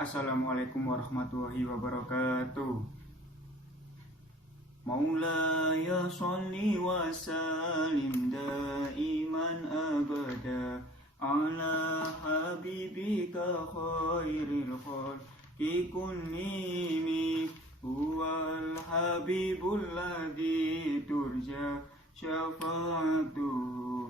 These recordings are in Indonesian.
Assalamualaikum warahmatullahi wabarakatuh. Maulaya sholli wa sallim daiman abada ala habibika khairil khalqi kullihim huwal habibul ladzi turja syafa'atuhu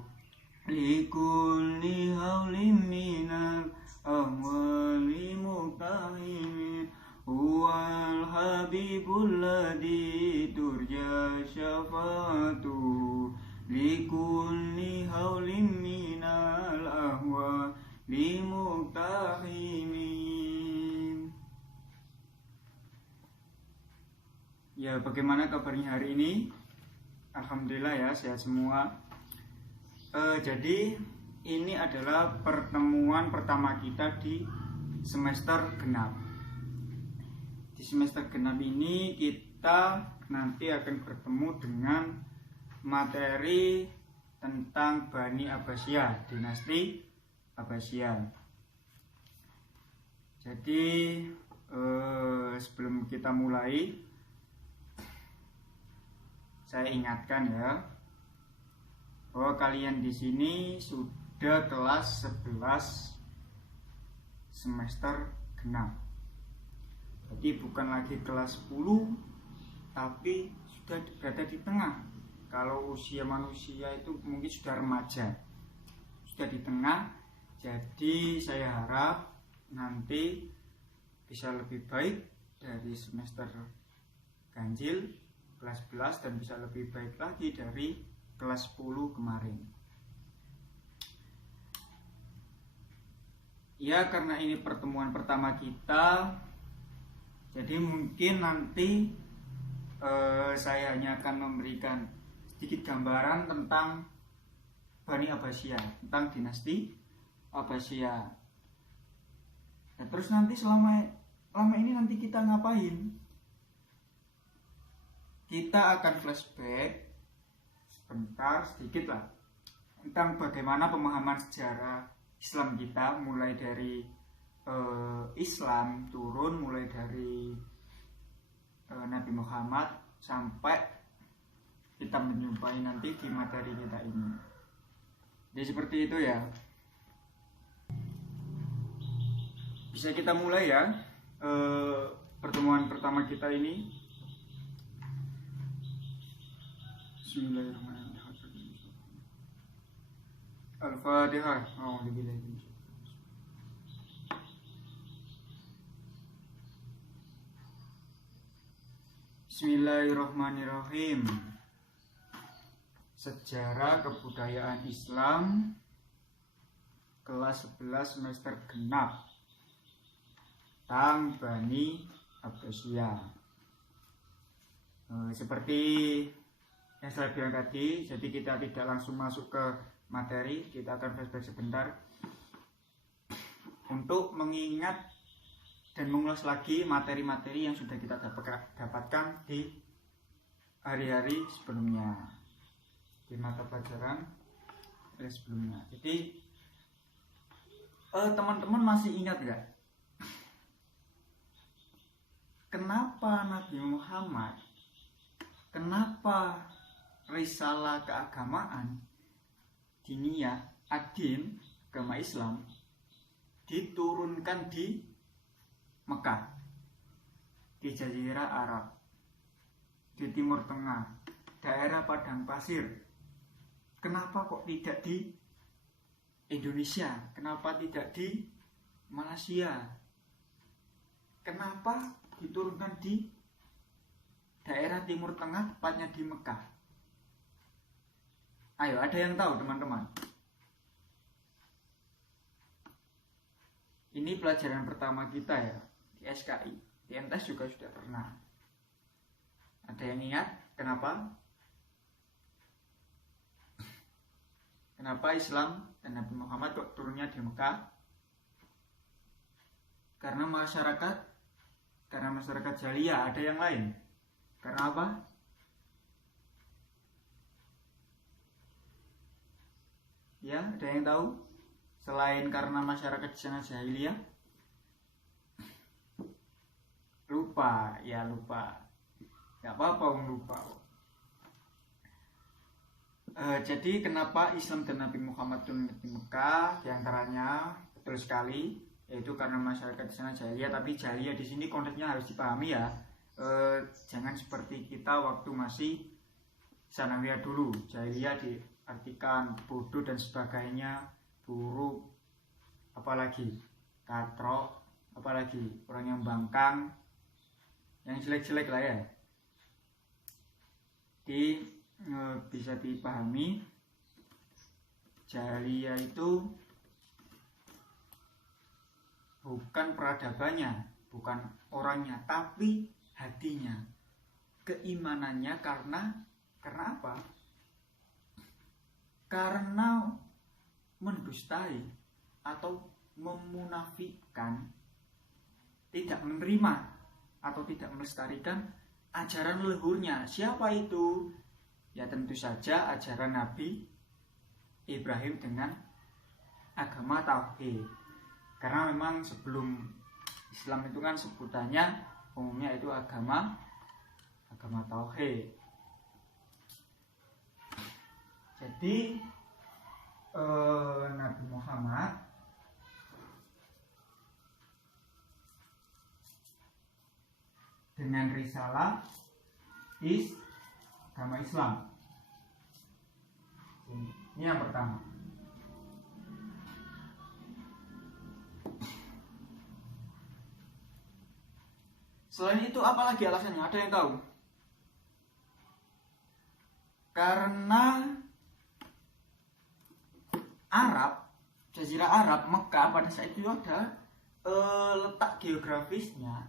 likulli hawlim minal awwali muqtahimin huwal habibul ladzi turja syafa'atuhu likulli hawlim minal ahwali muqtahimin. Ya, bagaimana kabarnya hari ini? Alhamdulillah ya, sehat semua. Jadi ini adalah pertemuan pertama kita di semester genap. Di semester genap ini kita nanti akan bertemu dengan materi tentang Bani Abbasiyah, dinasti Abbasiyah. Jadi sebelum kita mulai, saya ingatkan ya, bahwa kalian di sini sudah kelas 11 semester genap. Jadi bukan lagi kelas 10, tapi sudah berada di tengah. Kalau usia manusia itu mungkin sudah remaja, sudah di tengah. Jadi saya harap nanti bisa lebih baik dari semester ganjil kelas 11 dan bisa lebih baik lagi dari kelas 10 kemarin. Ya, karena ini pertemuan pertama kita, jadi mungkin nanti saya hanya akan memberikan sedikit gambaran tentang Bani Abbasiyah, tentang dinasti Abbasiyah. Nah, terus nanti selama ini nanti kita ngapain? Kita akan flashback sebentar sedikit lah tentang bagaimana pemahaman sejarah Islam kita, mulai dari Islam turun, mulai dari Nabi Muhammad sampai kita menjumpai nanti di materi kita ini. Jadi seperti itu ya. Bisa kita mulai ya pertemuan pertama kita ini. Bismillahirrahmanirrahim. Al-Fatihah. Bismillahirrahmanirrahim. Sejarah kebudayaan Islam kelas 11 semester genap tentang Bani Abbasiyah. Seperti yang saya bilang tadi, jadi kita tidak langsung masuk ke materi, kita akan flashback sebentar untuk mengingat dan mengulas lagi materi-materi yang sudah kita dapatkan di hari-hari sebelumnya, di mata pelajaran sebelumnya. Jadi teman-teman masih ingat gak? Kenapa Nabi Muhammad, kenapa risalah keagamaan diniyah ad-din, agama Islam, diturunkan di Mekah, di Jazirah Arab, di Timur Tengah, daerah padang pasir? Kenapa kok tidak di Indonesia? Kenapa tidak di Malaysia? Kenapa diturunkan di daerah Timur Tengah, tepatnya di Mekah? Ayo, ada yang tahu teman-teman? Ini pelajaran pertama kita ya, di SKI. Di MTS juga sudah pernah. Ada yang ingat kenapa? Kenapa Islam dan Nabi Muhammad kok turunnya di Mekah? Karena masyarakat jahiliyah. Ada yang lain? Karena apa? Ya, ada yang tahu? Selain karena masyarakat di sana jahiliyah, lupa, ya lupa. Gak apa-apa lupa. Jadi kenapa Islam dan Nabi Muhammad turun di Mekah? Di antaranya betul sekali, yaitu karena masyarakat di sana jahiliyah. Tapi jahiliyah di sini konteksnya harus dipahami ya. Jangan seperti kita waktu masih sanawiyah dulu. Jahiliyah diartikan bodoh dan sebagainya, buruk, apalagi katrok, apalagi orang yang bangkang, yang jelek-jelek lah ya. Bisa dipahami, jahiliyah itu bukan peradabannya, bukan orangnya, tapi hatinya, keimanannya. Karena apa? Karena mendustai atau memunafikan, tidak menerima atau tidak melestarikan ajaran leluhurnya. Siapa itu? Ya tentu saja ajaran Nabi Ibrahim dengan agama tauhid. Karena memang sebelum Islam itu kan sebutannya umumnya itu agama tauhid. Jadi Nabi Muhammad dengan risalah agama Islam. Ini yang pertama. Selain itu apa lagi alasannya? Ada yang tahu? Karena Arab, Jazirah Arab, Mekah pada saat itu ada letak geografisnya.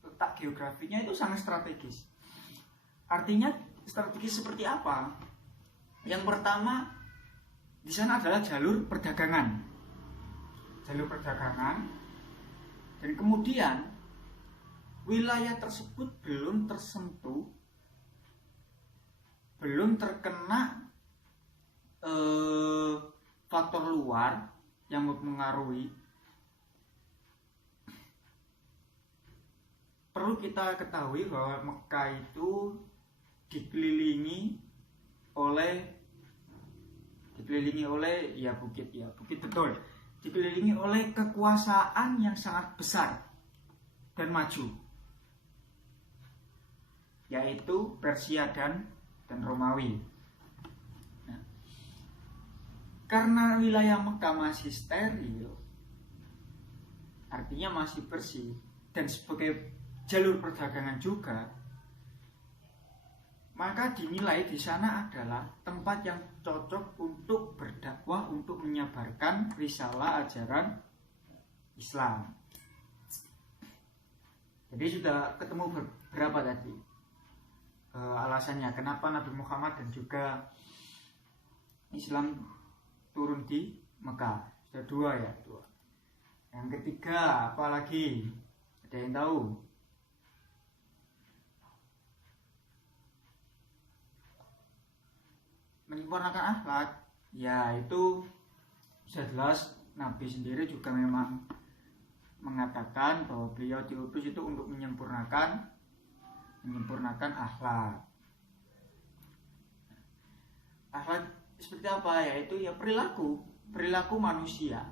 Letak geografinya itu sangat strategis. Artinya strategis seperti apa? Yang pertama, di sana adalah jalur perdagangan. Dan kemudian wilayah tersebut belum tersentuh, belum terkena faktor luar yang mempengaruhi. Perlu kita ketahui bahwa Mekah itu dikelilingi oleh ya bukit betul. Dikelilingi oleh kekuasaan yang sangat besar dan maju, yaitu Persia dan Romawi. Nah, karena wilayah Mekah masih steril, artinya masih bersih, dan sebagai jalur perdagangan juga, maka dinilai di sana adalah tempat yang cocok untuk berdakwah, untuk menyebarkan risalah ajaran Islam. Jadi sudah ketemu berapa tadi alasannya kenapa Nabi Muhammad dan juga Islam turun di Mekah. Sudah dua ya, dua. Yang ketiga apa lagi? Ada yang tahu? Menyempurnakan akhlak. Ya itu sudah jelas, Nabi sendiri juga memang mengatakan bahwa beliau diutus itu untuk menyempurnakan akhlak. Akhlak seperti apa? Yaitu ya perilaku manusia.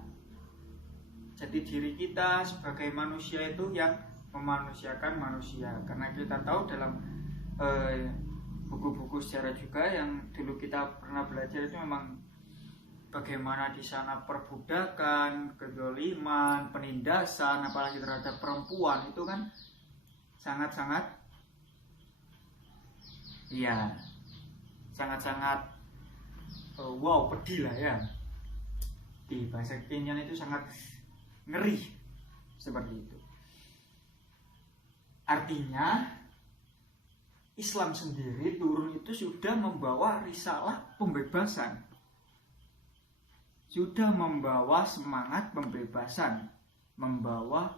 Jadi diri kita sebagai manusia itu yang memanusiakan manusia. Karena kita tahu dalam buku-buku sejarah juga yang dulu kita pernah belajar itu memang bagaimana di sana perbudakan, kezaliman, penindasan, apalagi terhadap perempuan itu kan sangat-sangat wow, pedih lah ya. Di bahasa kekinian itu sangat ngeri seperti itu. Artinya Islam sendiri turun itu sudah membawa risalah pembebasan, sudah membawa semangat pembebasan, membawa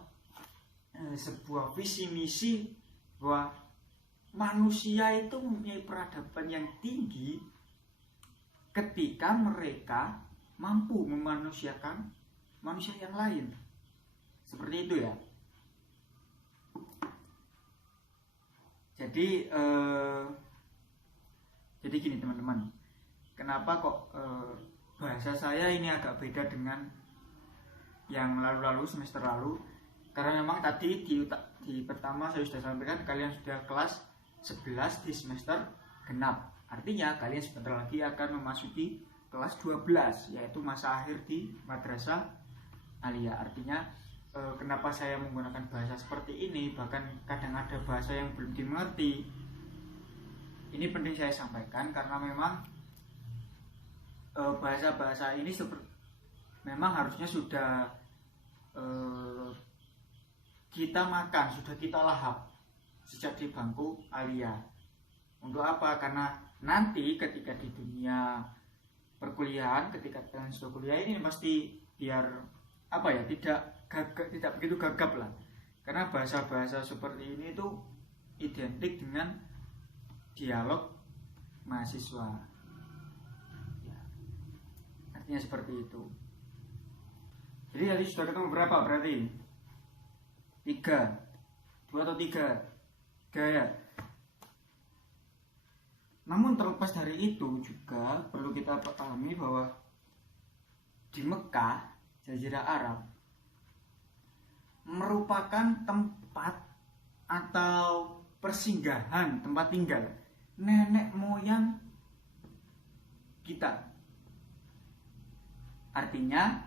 sebuah visi misi bahwa manusia itu mempunyai peradaban yang tinggi ketika mereka mampu memanusiakan manusia yang lain. Seperti itu ya. Jadi gini teman-teman, kenapa kok bahasa saya ini agak beda dengan yang lalu-lalu semester lalu? Karena memang tadi di pertama saya sudah sampaikan kalian sudah kelas 11 di semester genap. Artinya kalian sebentar lagi akan memasuki kelas 12, yaitu masa akhir di madrasah aliyah. Artinya kenapa saya menggunakan bahasa seperti ini, bahkan kadang ada bahasa yang belum dimengerti. Ini penting saya sampaikan karena memang bahasa-bahasa ini memang harusnya sudah kita makan, sudah kita lahap sejak di bangku aliyah. Untuk apa? Karena nanti ketika di dunia perkuliahan, ketika kalian sudah kuliah ini pasti biar tidak begitu gagap lah. Karena bahasa-bahasa seperti ini itu identik dengan dialog mahasiswa. Ya, artinya seperti itu. Jadi tadi sudah ketemu berapa berarti? 3, 2 atau 3 gaya. Namun terlepas dari itu juga perlu kita pahami bahwa di Mekah, Jazirah Arab merupakan tempat atau persinggahan, tempat tinggal nenek moyang kita. Artinya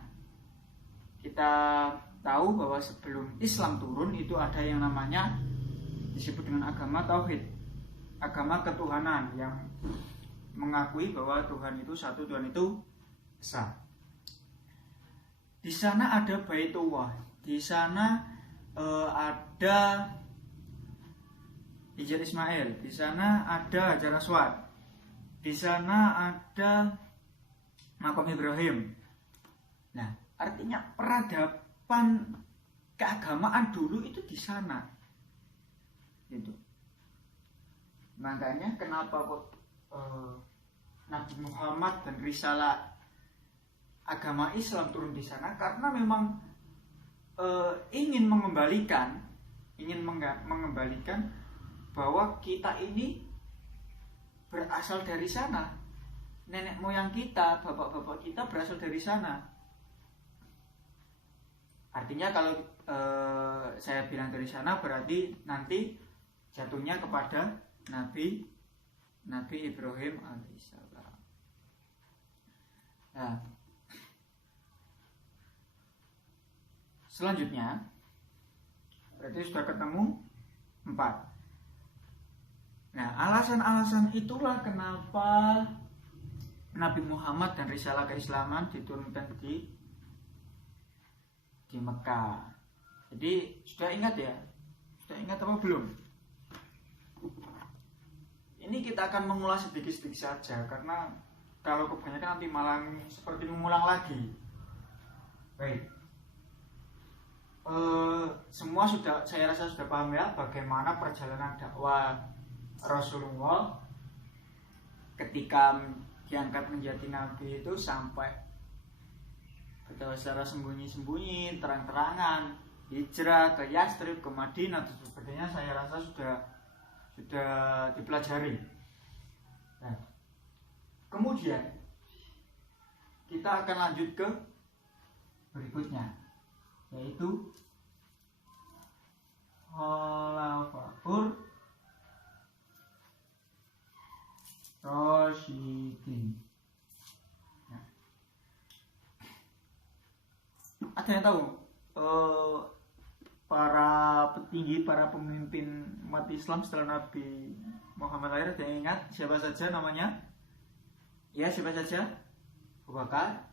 kita tahu bahwa sebelum Islam turun itu ada yang namanya disebut dengan agama tauhid, agama ketuhanan yang mengakui bahwa Tuhan itu satu, Tuhan itu esa. Di sana ada Baitullah, di sana ada Hijr Ismail, di sana ada Hajar Aswad, di sana ada Makam Ibrahim. Nah, artinya peradaban keagamaan dulu itu di sana. Gitu. Makanya kenapa kok Nabi Muhammad dan risalah agama Islam turun di sana, karena memang ingin mengembalikan bahwa kita ini berasal dari sana. Nenek moyang kita, bapak-bapak kita berasal dari sana. Artinya kalau saya bilang dari sana berarti nanti jatuhnya kepada Nabi Ibrahim alaihissalam. Nah, selanjutnya berarti sudah ketemu 4. Nah, alasan-alasan itulah kenapa Nabi Muhammad dan risalah keislaman diturunkan di Mekah. Jadi sudah ingat ya? Sudah ingat apa belum? Ini kita akan mengulas sedikit-sedikit saja, karena kalau kebanyakan nanti malah seperti mengulang lagi. Baik. Semua saya rasa sudah paham ya bagaimana perjalanan dakwah Rasulullah ketika diangkat menjadi nabi itu sampai secara sembunyi-sembunyi, terang-terangan, hijrah ke Yastrib, ke Madinah dan sebagainya. Saya rasa sudah dipelajari. Nah, kemudian kita akan lanjut ke berikutnya, yaitu Khulafaur Rasyidin. Nah, ada yang tahu para petinggi, para pemimpin umat Islam setelah Nabi Muhammad lahir? Ada yang ingat siapa saja namanya? Ya, siapa saja? Abu Bakar,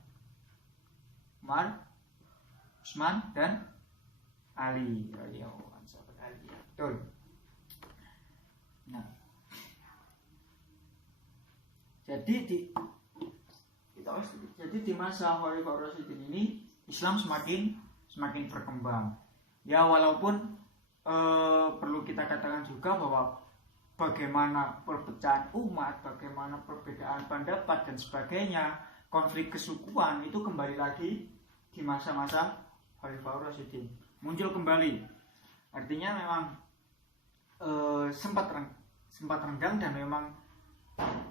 Umar, Utsman, dan Ali. Betul. Nah, jadi di masa Khalifah Rasyidin ini Islam semakin berkembang. Ya, walaupun perlu kita katakan juga bahwa bagaimana perpecahan umat, bagaimana perbedaan pendapat dan sebagainya, konflik kesukuan itu kembali lagi di masa-masa Khalifah Rasyidin muncul kembali. Artinya memang sempat renggang, dan memang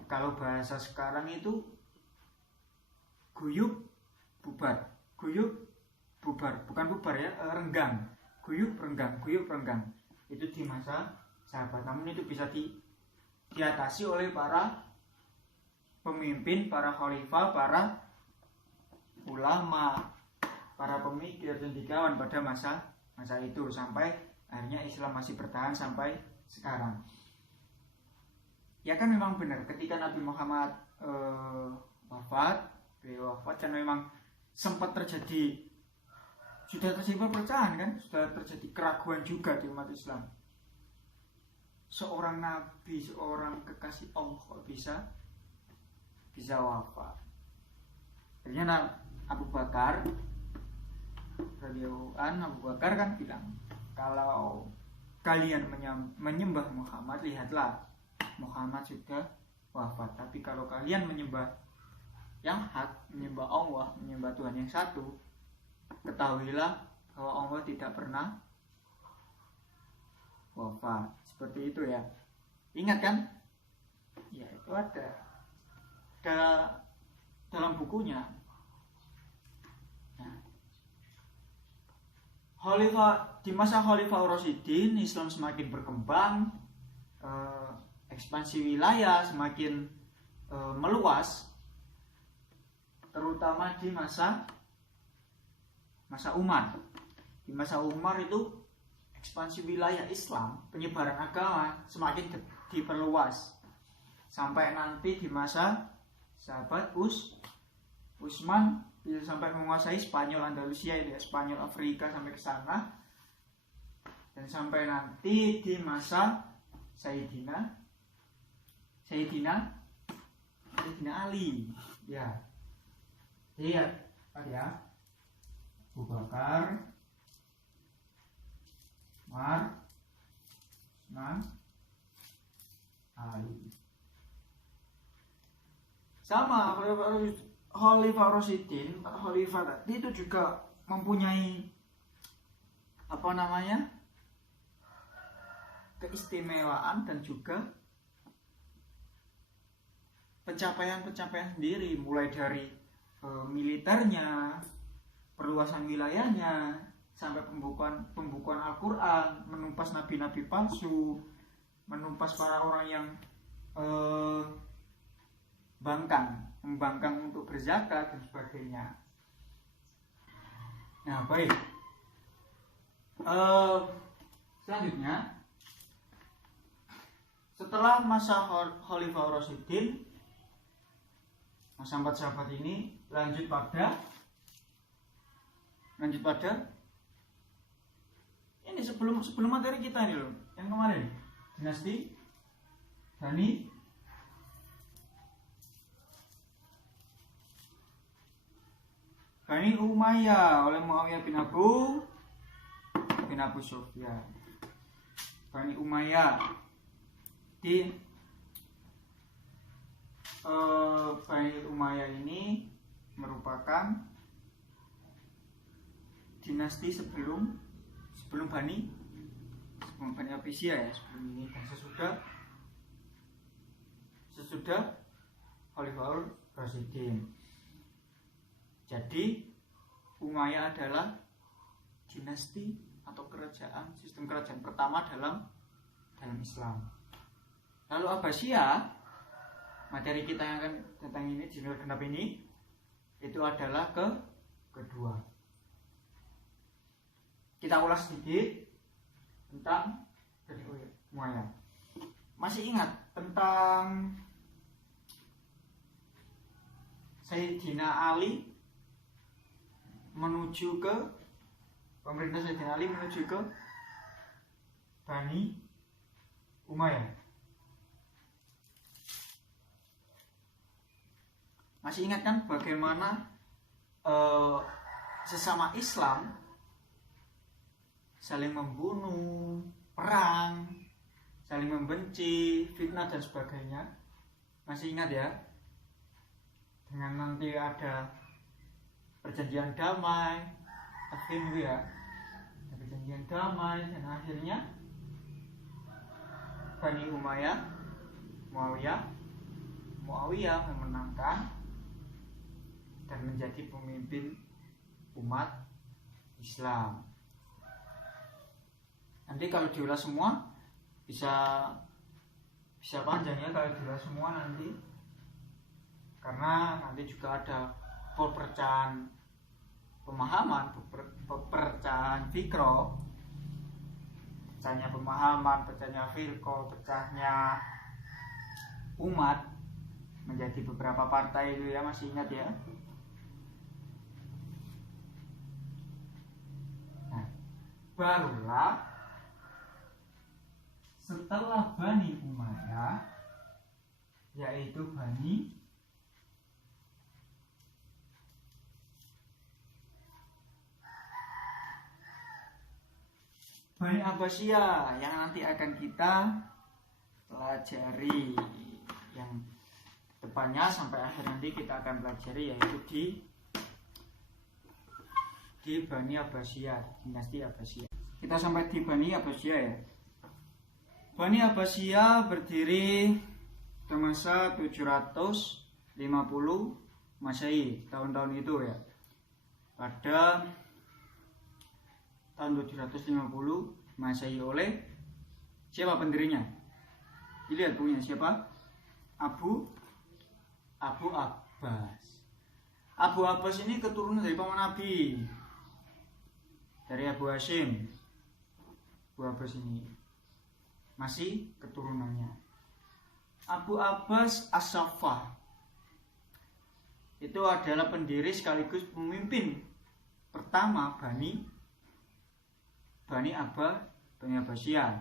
kalau bahasa sekarang itu guyub bubar, bukan bubar ya, renggang, guyub renggang itu di masa sahabat. Namun itu bisa diatasi oleh para pemimpin, para khalifah, para ulama, para pemikir, cendekiawan pada masa itu, sampai akhirnya Islam masih bertahan sampai sekarang. Ya kan, memang benar ketika Nabi Muhammad beliau wafat kan memang sempat sudah terjadi perpecahan kan, sudah terjadi keraguan juga di umat Islam. Seorang nabi, seorang kekasih Allah kok bisa wafat. Akhirnya Abu Bakar kan bilang, kalau kalian menyembah Muhammad, lihatlah Muhammad sudah wafat. Tapi kalau kalian menyembah yang hak, menyembah Allah, menyembah Tuhan yang satu, ketahuilah bahwa Allah tidak pernah wafat. Seperti itu ya. Ingat kan? Ya, itu ada dalam bukunya. Nah, di masa Khalifah Rasyidin, Islam semakin berkembang, ekspansi wilayah semakin meluas, terutama di masa Umar. Di masa Umar itu ekspansi wilayah Islam, penyebaran agama semakin diperluas, sampai nanti di masa sahabat Utsman bisa sampai menguasai Spanyol Andalusia, ya, Spanyol Afrika sampai ke sana, dan sampai nanti di masa Sayyidina Ali, ya. Lihat ya, Abu Bakar, Umar, Utsman, Ali. Sama Khalifah Rasyidin, Khalifah tadi itu juga mempunyai keistimewaan dan juga pencapaian sendiri, mulai dari militernya, perluasan wilayahnya, sampai pembukuan Al-Quran, menumpas nabi-nabi palsu, menumpas para orang yang membangkang untuk berzakat dan sebagainya. Nah, baik. Selanjutnya, setelah masa Khalifah Rasyidin, masa 4 sahabat ini lanjut pada ini sebelum materi kita ini loh, yang kemarin, dinasti Bani Umayyah oleh Muawiyah bin Abu Sufyan. Bani Umayyah Bani Umayyah ini merupakan dinasti sebelum Bani Abbasiyah, ya, sebelum ini, dan sesudah Khalifah Rasyidin. Jadi Umayyah adalah dinasti atau sistem kerajaan pertama dalam Islam. Lalu Abbasiyah, materi kita yang akan datang ini, Jinul Genap ini, itu adalah kedua. Kita ulas sedikit tentang Umayyah. Masih ingat tentang Sayyidina Ali menuju ke pemerintah Sayyidina Ali menuju ke Bani Umayyah? Masih ingat kan bagaimana sesama Islam saling membunuh, perang, saling membenci, fitnah dan sebagainya? Masih ingat ya? Dengan nanti ada perjanjian damai, perjanjian damai, dan akhirnya Bani Umayyah, Muawiyah memenangkan dan menjadi pemimpin umat Islam. Nanti kalau diulas semua bisa panjang ya kalau diulas semua nanti, karena nanti juga ada perpecahan pemahaman, perpecahan fikroh, pecahnya pemahaman, pecahnya firqah, pecahnya umat menjadi beberapa partai itu ya, masih ingat ya. Nah, barulah setelah Bani Umayyah, yaitu Bani Abbasiyah yang nanti akan kita pelajari, yang depannya sampai akhir nanti kita akan pelajari, yaitu di Bani Abbasiyah, dinasti Abbasiyah. Kita sampai di Bani Abbasiyah ya. Bani Abbasiyah berdiri pada masa 750 Masehi, tahun-tahun itu ya. Pada tahun 750 Masehi oleh siapa pendirinya? Dilihat punya siapa? Abu Abbas. Abu Abbas ini keturunan dari paman Nabi, dari Abu Hashim. Abu Abbas ini masih keturunannya. Abu Abbas As-Saffah itu adalah pendiri sekaligus pemimpin pertama Bani Abbasiyah.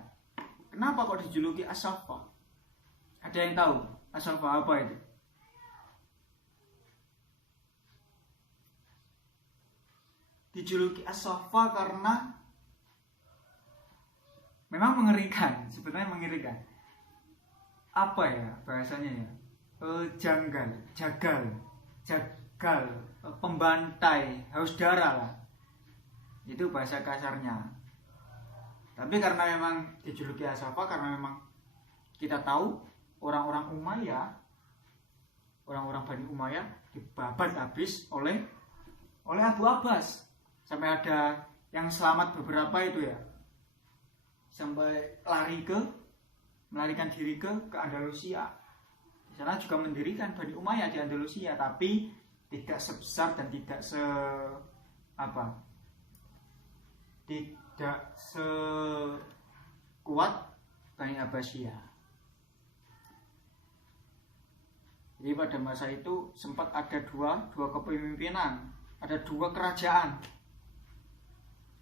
Kenapa kok dijuluki As-Saffah? Ada yang tahu As-Saffah apa itu? Dijuluki As-Saffah karena memang mengerikan, sebenarnya mengerikan. Apa ya bahasanya ya? Jagal, pembantai, haus darah lah. Itu bahasa kasarnya. Tapi karena memang dijuluki As-Saffah karena memang kita tahu orang-orang Bani Umayyah dibabat habis oleh Abu Abbas. Sampai ada yang selamat beberapa itu ya. Sampai melarikan diri ke Andalusia. Di sana juga mendirikan Bani Umayyah di Andalusia, tapi tidak sebesar dan tidak sekuat Bani Abbasiyah. Jadi pada masa itu sempat ada dua kepemimpinan, ada dua kerajaan,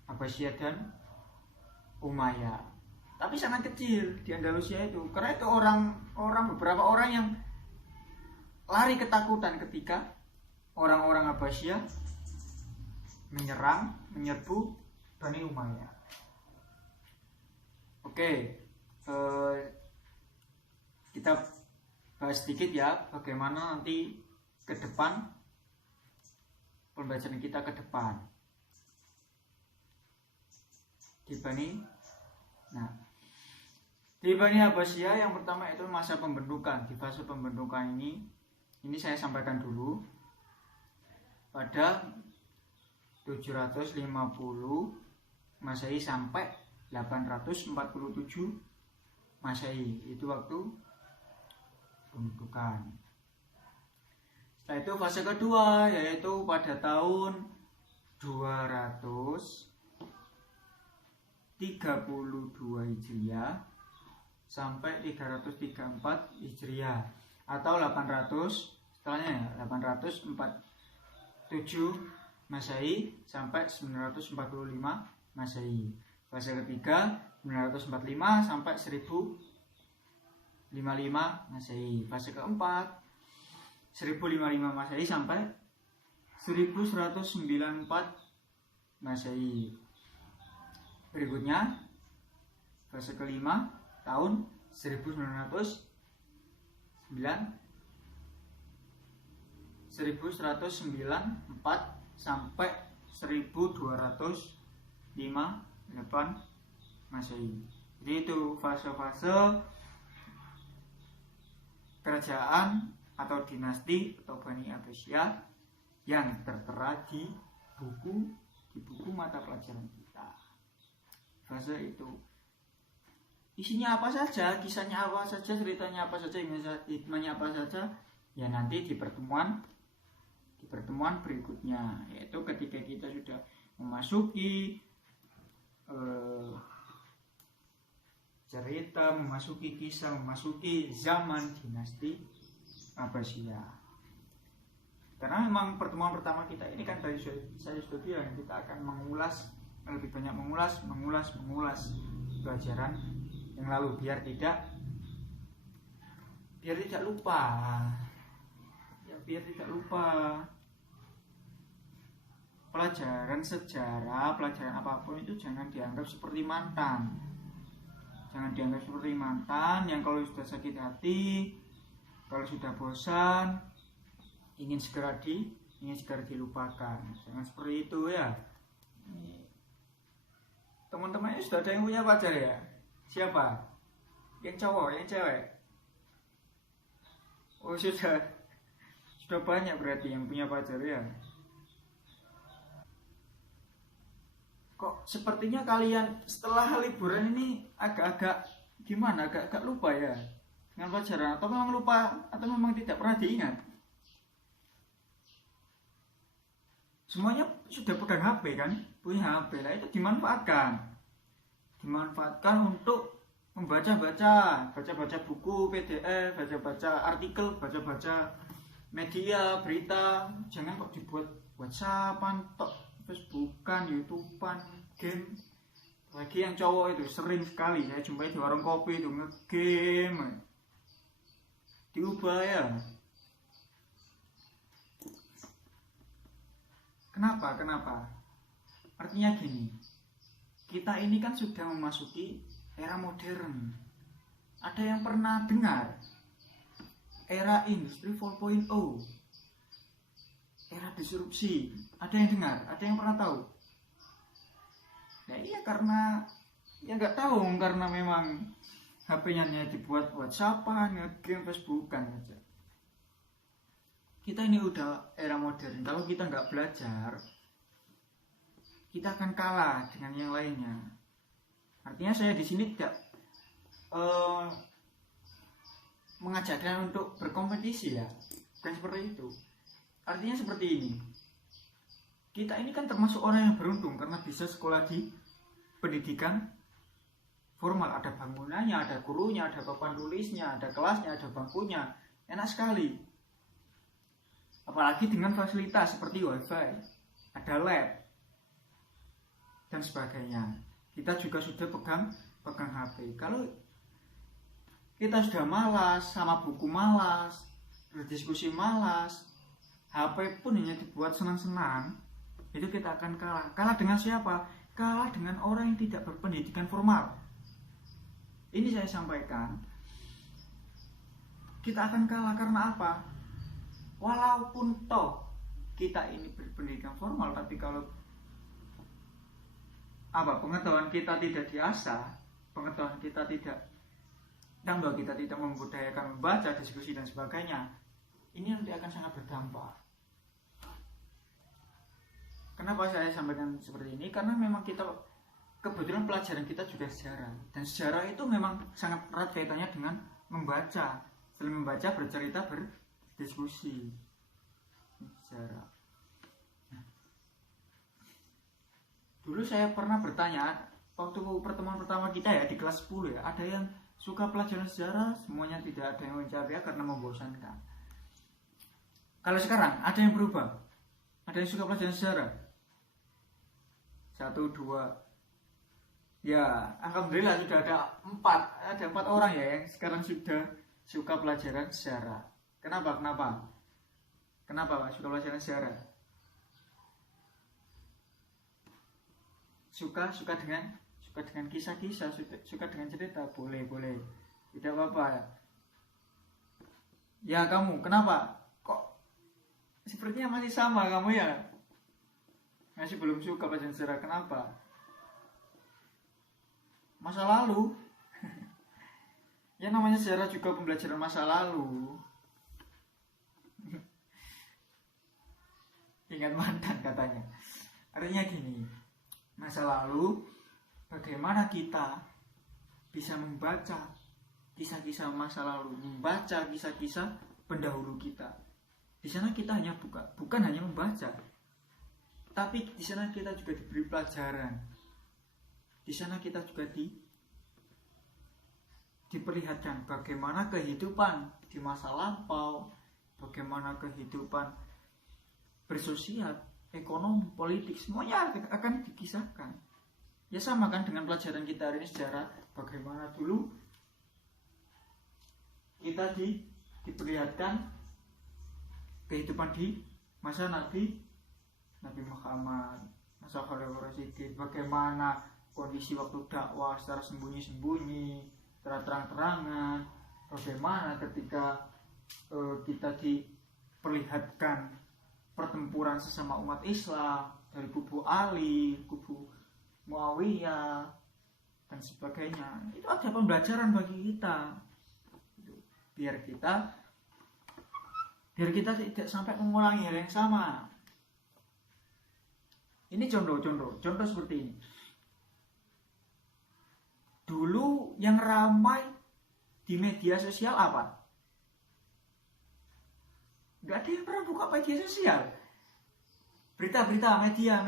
Abbasiyah dan Umayyah. Tapi sangat kecil di Andalusia itu, karena itu beberapa orang yang lari ketakutan ketika orang-orang Abbasiyah menyerbu Bani Umayyah. Oke, kita bahas sedikit ya bagaimana nanti ke depan pembelajaran kita ke depan di Bani Abbasiyah. Yang pertama itu masa pembentukan. Di fase pembentukan ini saya sampaikan dulu pada 750 Masehi sampai 847 Masehi. Itu waktu pembentukan. Setelah itu fase kedua, yaitu pada tahun 232 Hijriah sampai 334 Hijriah, atau 847 Masehi sampai 945 Masehi. Fase ketiga 945 sampai 1055 Masehi. Fase keempat 1055 Masehi sampai 1194 Masehi. Berikutnya fase kelima tahun 1194 sampai 1258 Masehi. Jadi itu fase-fase kerajaan atau dinasti atau Bani Abbasiyah yang tertera di buku mata pelajaran kita. Bahasa itu isinya apa saja, kisahnya apa saja, ceritanya apa saja, hikmahnya apa saja, ya nanti di pertemuan berikutnya, yaitu ketika kita sudah memasuki cerita, memasuki kisah, memasuki zaman dinasti Abbasiyah. Karena memang pertemuan pertama kita ini kan tadi saya sudah bilang, kita akan mengulas, lebih banyak mengulas pelajaran yang lalu biar tidak lupa. Ya, biar tidak lupa. Pelajaran sejarah, pelajaran apapun itu jangan dianggap seperti mantan. Jangan dianggap seperti mantan yang kalau sudah sakit hati, kalau sudah bosan, ingin segera dilupakan. Jangan seperti itu ya. Teman-temannya sudah ada yang punya pacar ya? Siapa? Yang cowok, yang cewek? Oh sudah banyak berarti yang punya pacar ya. Kok sepertinya kalian setelah liburan ini agak-agak gimana? Agak-agak lupa ya dengan pacaran, atau memang lupa, atau memang tidak pernah diingat? Semuanya sudah pegang HP kan? Punya HP lah, itu dimanfaatkan untuk baca-baca buku PDF, baca-baca artikel, baca-baca media, berita. Jangan kok dibuat WhatsAppan, Facebookan, YouTubean, game. Lagi yang cowok itu sering sekali saya jumpai di warung kopi itu nge-game. Diubah ya. Kenapa? Artinya gini, kita ini kan sudah memasuki era modern. Ada yang pernah dengar era industri 4.0, era disrupsi? Ada yang dengar? Ada yang pernah tahu? Ya iya, karena ya nggak tahu, karena memang HP-nya dibuat WhatsAppan, game, Facebookan aja. Kita ini udah era modern. Kalau kita nggak belajar, kita akan kalah dengan yang lainnya. Artinya saya di sini tidak mengajarkan untuk berkompetisi ya, bukan seperti itu. Artinya seperti ini. Kita ini kan termasuk orang yang beruntung karena bisa sekolah di pendidikan formal. Ada bangunannya, ada gurunya, ada papan tulisnya, ada kelasnya, ada bangkunya. Enak sekali. Apalagi dengan fasilitas seperti wifi, ada lab, dan sebagainya. Kita juga sudah pegang HP. Kalau kita sudah malas, sama buku malas, berdiskusi malas, HP pun hanya dibuat senang-senang, itu kita akan kalah. Kalah dengan siapa? Kalah dengan orang yang tidak berpendidikan formal. Ini saya sampaikan, kita akan kalah karena apa? Walaupun toh kita ini berpendidikan formal, tapi kalau pengetahuan kita tidak diasah, pengetahuan kita tidak tambah, kita tidak membudayakan membaca, diskusi dan sebagainya, ini nanti akan sangat berdampak. Kenapa saya sampaikan seperti ini? Karena memang kita kebetulan pelajaran kita juga sejarah, dan sejarah itu memang sangat erat kaitannya dengan membaca. Selain membaca, bercerita, berdiskusi. Sejarah. Dulu saya pernah bertanya waktu pertemuan pertama kita ya di kelas 10 ya, ada yang suka pelajaran sejarah, semuanya tidak ada yang menjawab ya karena membosankan. Kalau sekarang ada yang berubah, ada yang suka pelajaran sejarah, 1, 2, ya alhamdulillah sudah ada 4 orang ya yang sekarang sudah suka pelajaran sejarah. Kenapa Pak suka pelajaran sejarah? Suka dengan kisah-kisah, suka dengan cerita, boleh, tidak apa-apa ya. Ya kamu, kenapa? Kok sepertinya masih sama kamu ya? Masih belum suka pelajaran sejarah, kenapa? Masa lalu? Ya namanya sejarah juga pembelajaran masa lalu. Ingat mantan katanya. Artinya gini, masa lalu bagaimana kita bisa membaca kisah-kisah masa lalu, membaca kisah-kisah pendahulu kita. Di sana kita hanya bukan hanya membaca, tapi di sana kita juga diberi pelajaran. Di sana kita juga diperlihatkan bagaimana kehidupan di masa lampau, bagaimana kehidupan bersosial, ekonomi, politik, semuanya akan dikisahkan. Ya sama kan dengan pelajaran kita hari ini sejarah, bagaimana dulu kita diperlihatkan kehidupan di masa Nabi Muhammad, masa Khalifah Rasyidin, bagaimana kondisi waktu dakwah secara sembunyi-sembunyi, secara terang-terangan, bagaimana ketika kita diperlihatkan pertempuran sesama umat Islam dari kubu Ali, kubu Muawiyah dan sebagainya. Itu ada pembelajaran bagi kita, biar kita tidak sampai mengulangi hal yang sama. Ini contoh seperti ini. Dulu yang ramai di media sosial apa? Gak ada yang pernah buka media sosial. Berita-berita, media.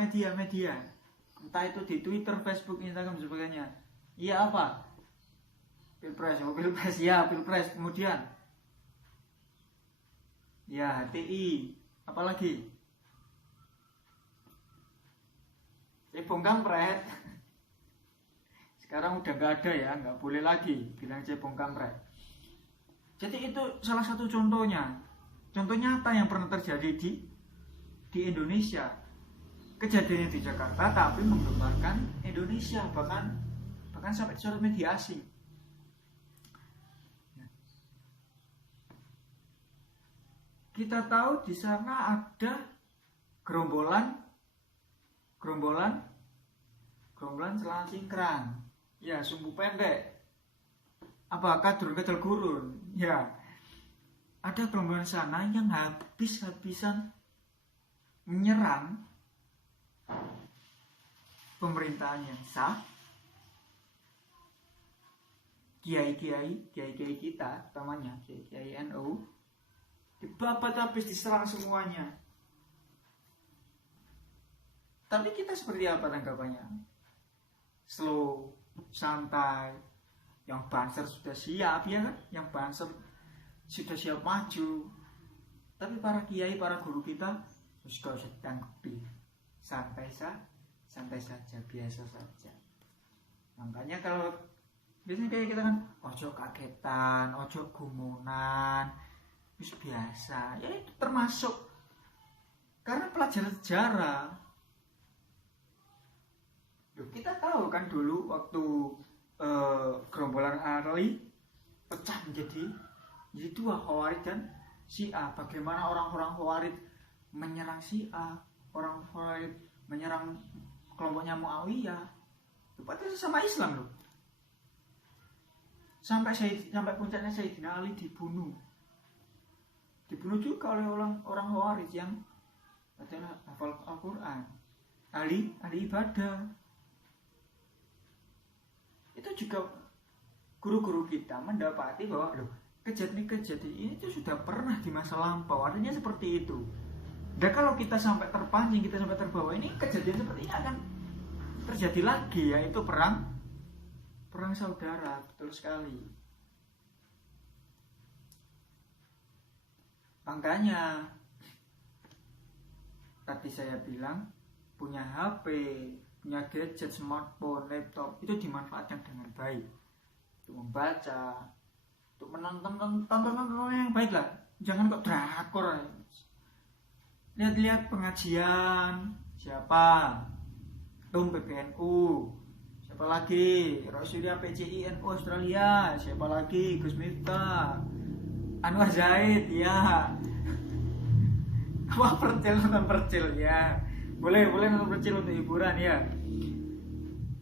Entah itu di Twitter, Facebook, Instagram, dan sebagainya. Iya apa? Pilpres. Kemudian ya HTI. Apalagi? Cebong kampret. Sekarang udah gak ada ya, gak boleh lagi bilang cebong kampret. Jadi itu salah satu contohnya. Contoh nyata yang pernah terjadi di Indonesia. Kejadiannya di Jakarta tapi menggambarkan Indonesia, bahkan sampai surat media asing. Kita tahu di sana ada gerombolan celana cingkrang. Ya, sumbu pendek. Apa kadrun kecil gurun? Ya. Ada gerombolan sana yang habis-habisan menyerang pemerintahan yang sah, kiai-kiai kita, utamanya kiai NU, dibabat habis, diserang semuanya. Tapi kita seperti apa tanggapannya? Slow, santai. Yang Banser sudah siap, ya kan? Yang Banser sudah siap maju. Tapi para kiai, para guru kita gak usah ditanggapi, santai saja, biasa saja. Makanya kalau biasanya kayak kita kan ojo kagetan, ojo gumunan, itu biasa. Ya itu termasuk karena pelajaran sejarah. Loh, kita tahu kan dulu waktu gerombolan Ali pecah menjadi dua, Khawarij dan Syiah. Bagaimana orang-orang Khawarij menyerang Syiah, orang Khawarij menyerang kelompoknya Muawiyah. Itu padahal sesama Islam loh. Sampai puncaknya Sayyidina Ali dibunuh juga oleh orang Khawarij yang adalah hafal Al-Quran. Ali ibadah. Itu juga guru-guru kita mendapati bahwa loh, kejadian ini itu sudah pernah di masa lampau. Artinya seperti itu. Dan kalau kita sampai terpancing, kita sampai terbawa, ini kejadian seperti ini akan terjadi lagi, yaitu perang saudara. Betul sekali. Makanya tadi saya bilang punya HP, punya gadget, smartphone, laptop itu dimanfaatkan dengan baik untuk membaca, untuk menonton yang baik lah. Jangan kok drakor. Lihat pengajian siapa? Ketum PBNU. Siapa lagi? Rosida PCI NU Australia. Siapa lagi? Gus Miftah, Anwar Zaid, ya. Wah, nonton percil ya. Boleh nonton percil untuk hiburan ya.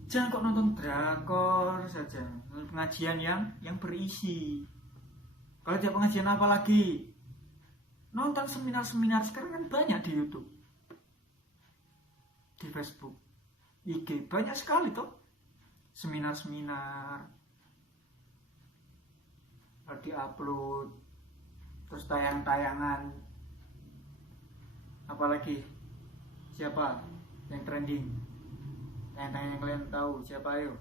Jangan kok nonton drakor saja. pengajian yang berisi. Kalau tidak pengajian apa lagi? Nonton seminar-seminar sekarang kan banyak di YouTube, di Facebook, IG, banyak sekali tuh seminar-seminar di-upload, terus tayang-tayangan. Apalagi siapa yang trending, yang kalian tahu siapa? Ayo.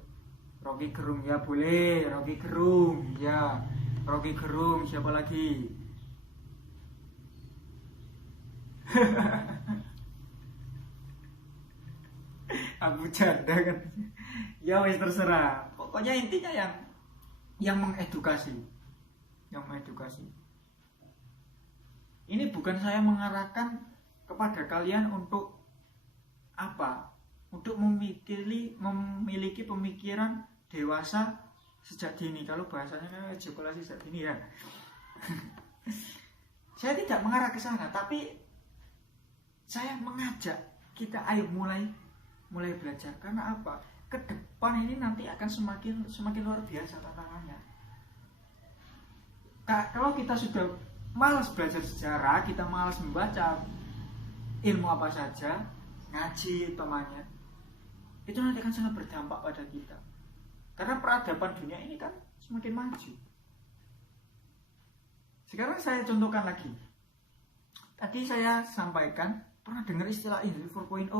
Rocky Gerung, ya boleh, Rocky Gerung, ya Rocky Gerung. Siapa lagi? Abu Janda kan. Ya wis terserah, pokoknya intinya yang mengedukasi, ini bukan saya mengarahkan kepada kalian untuk apa, untuk memiliki pemikiran dewasa sejak dini. Kalau bahasanya kan ejakulasi sejak dini ya. Saya tidak mengarah ke sana, tapi saya mengajak kita ayo mulai belajar. Karena apa? Ke depan ini nanti akan semakin luar biasa tantangannya. Kalau kita sudah malas belajar sejarah, kita malas membaca ilmu apa saja, ngaji utamanya, itu nanti akan sangat berdampak pada kita. Karena peradaban dunia ini kan semakin maju. Sekarang saya contohkan lagi. Tadi saya sampaikan, pernah dengar istilah Industri 4.0?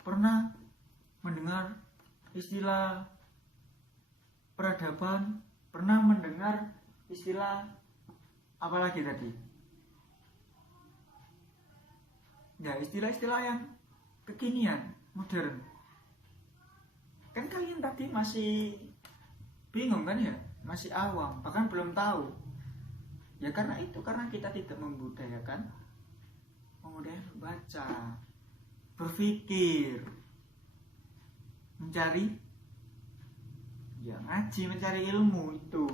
Pernah mendengar istilah peradaban? Pernah mendengar istilah apa lagi tadi? Ya, istilah-istilah yang kekinian, modern. Kan kalian tadi masih bingung kan ya? Masih awam, bahkan belum tahu. Ya karena kita tidak membudayakan membaca, berpikir, mencari, ya ngaji, mencari ilmu itu.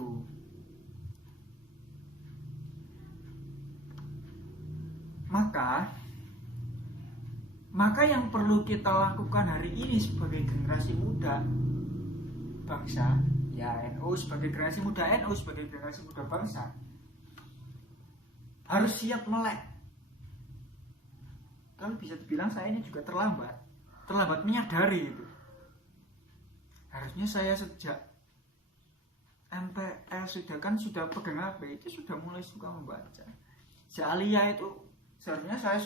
Maka yang perlu kita lakukan hari ini sebagai generasi muda bangsa, ya NU sebagai generasi muda bangsa, harus siap melek. Kalau bisa dibilang saya ini juga terlambat menyadari itu. Harusnya saya sejak MPL sudah pegang HP itu sudah mulai suka membaca. Aliyah itu seharusnya saya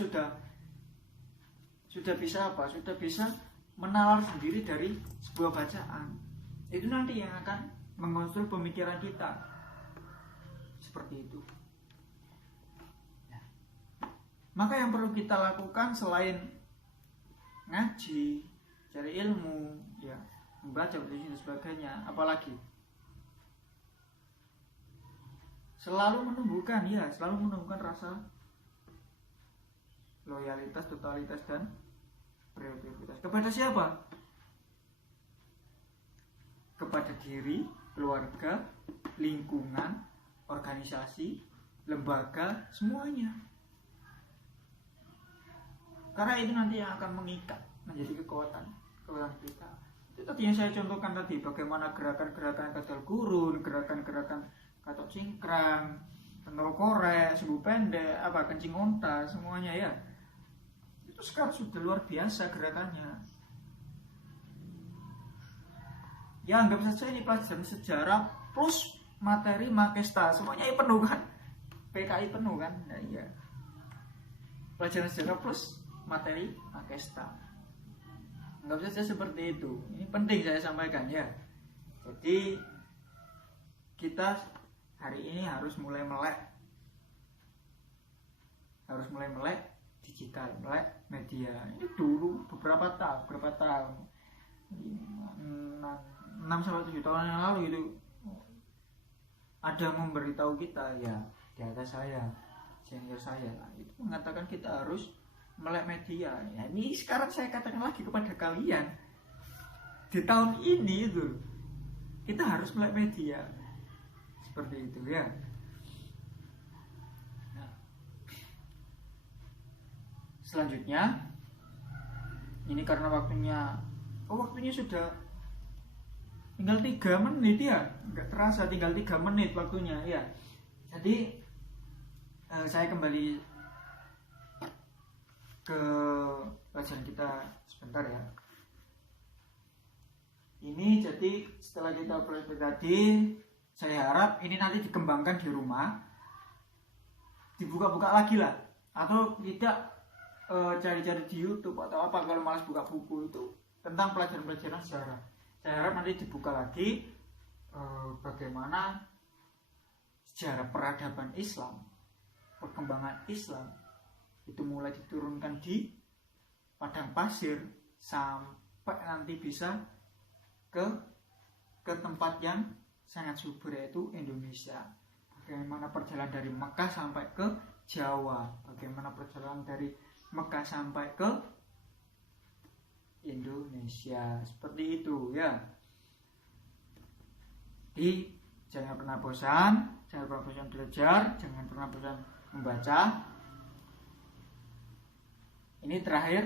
sudah bisa menalar sendiri dari sebuah bacaan. Itu nanti yang akan mengonstruk pemikiran kita seperti itu. Maka yang perlu kita lakukan selain ngaji, cari ilmu, ya membaca, berdiskusi dan sebagainya, apalagi selalu menumbuhkan rasa loyalitas, totalitas dan prioritas. Kepada siapa? Kepada diri, keluarga, lingkungan, organisasi, lembaga, semuanya. Karena itu nanti yang akan mengikat menjadi kekuatan kita. Itu tadi yang saya contohkan tadi, bagaimana gerakan-gerakan kadal gurun, gerakan-gerakan katok cingkrang, tenor korek, sembuh pendek, kencing onta, semuanya ya. Itu sekarang sudah luar biasa gerakannya. Ya anggap saja ini pelajaran sejarah plus materi Makesta, semuanya penuh kan? PKI penuh kan? Nah, iya. Pelajaran sejarah plus materi Makesta. Anggap saja seperti itu. Ini penting saya sampaikan ya. Jadi kita hari ini harus mulai melek digital, melek media. Ini dulu beberapa tahun 6-7 tahun yang lalu itu ada yang memberitahu kita, ya di atas saya, senior saya, itu mengatakan kita harus melek media. Ya, ini sekarang saya katakan lagi kepada kalian, di tahun ini itu kita harus melek media seperti itu ya. Nah, selanjutnya ini karena waktunya sudah tinggal 3 menit ya, nggak terasa tinggal 3 menit waktunya ya. Jadi saya kembali ke pelajaran kita sebentar ya. Ini jadi setelah kita belajar tadi, saya harap ini nanti dikembangkan di rumah, dibuka-buka lagi lah, atau tidak cari-cari di YouTube atau apa kalau malas buka buku itu tentang pelajaran-pelajaran sejarah. Saya harap nanti dibuka lagi bagaimana sejarah peradaban Islam, perkembangan Islam itu mulai diturunkan di padang pasir sampai nanti bisa ke tempat yang sangat subur yaitu Indonesia. Bagaimana perjalanan dari Mekah sampai ke Jawa, bagaimana perjalanan dari Mekah sampai ke Indonesia, seperti itu ya. Jadi jangan pernah bosan, jangan pernah bosan belajar, jangan pernah bosan membaca. Ini terakhir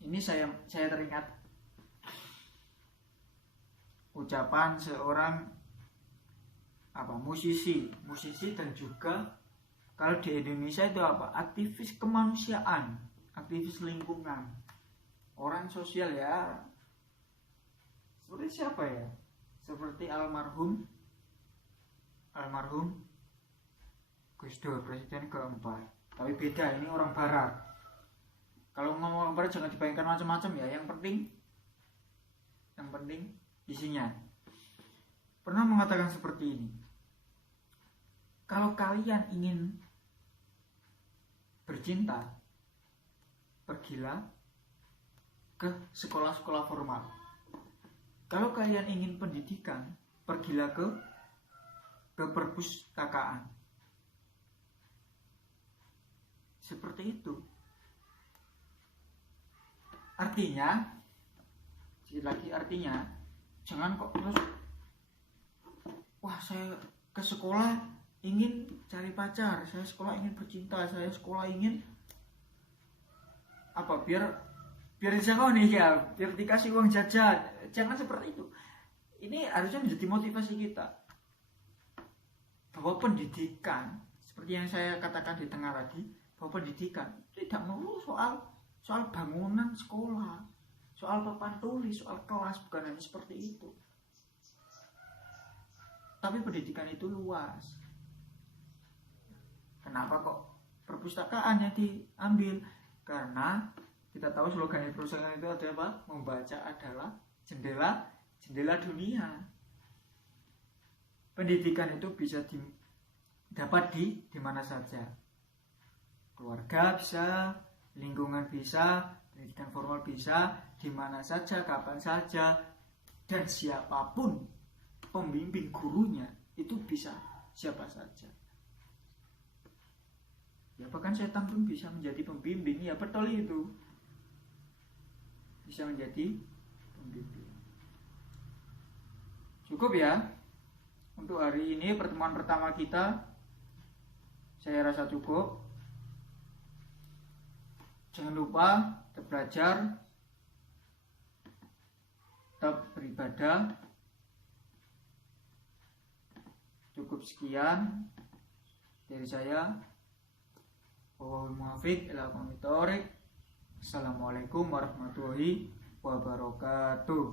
ini saya teringat ucapan seorang musisi dan juga kalau di Indonesia itu aktivis kemanusiaan, aktivis lingkungan, orang sosial ya. Seperti siapa ya? Seperti almarhum Gus Dur, presiden keempat. Tapi beda, ini orang barat. Kalau ngomong orang barat jangan dibayangkan macam-macam ya. Yang penting isinya. Pernah mengatakan seperti ini. Kalau kalian ingin bercinta, pergilah ke sekolah-sekolah formal. Kalau kalian ingin pendidikan, pergilah ke perpustakaan. Seperti itu. Artinya, sekali lagi artinya, jangan kok terus, wah saya ke sekolah ingin cari pacar, saya sekolah ingin bercinta, saya sekolah ingin biar disangoni ya, biar dikasih uang jajan. Jangan seperti itu. Ini harusnya menjadi motivasi kita bahwa pendidikan, seperti yang saya katakan di tengah tadi, bahwa pendidikan tidak melulu soal bangunan sekolah, soal papan tulis, soal kelas, bukan hanya seperti itu. Tapi pendidikan itu luas. Kenapa kok perpustakaan yang diambil? Karena kita tahu slogan perpustakaan itu adalah membaca adalah jendela dunia. Pendidikan itu bisa dapat di mana saja. Keluarga bisa, lingkungan bisa, pendidikan formal bisa, di mana saja, kapan saja, dan siapapun pembimbing gurunya itu bisa siapa saja. Ya bahkan setan pun bisa menjadi pembimbing, ya betul itu. Bisa menjadi pembimbing. Cukup ya untuk hari ini pertemuan pertama kita. Saya rasa cukup. Jangan lupa tetap belajar, tetap beribadah. Cukup sekian dari saya. Wallahul muwaffiq ila aqwamit thoriq. Assalamualaikum warahmatullahi wabarakatuh.